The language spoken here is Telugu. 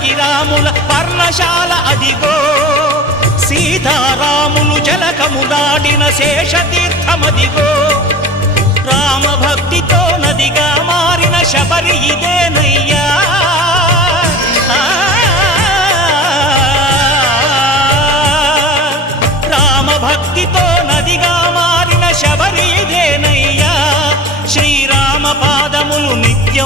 పల్లకి రాముల పర్ణశాల అదిగో సీతారాములు జలకము దాడిన శేషతీర్థమదిగో రామ భక్తితో నదిగా మారిన శబరి ఇదేనయ్యా రామ భక్తితో నదిగా మారిన శబరి ఇదేనయ్యా శ్రీరామ పాదములు నిత్యం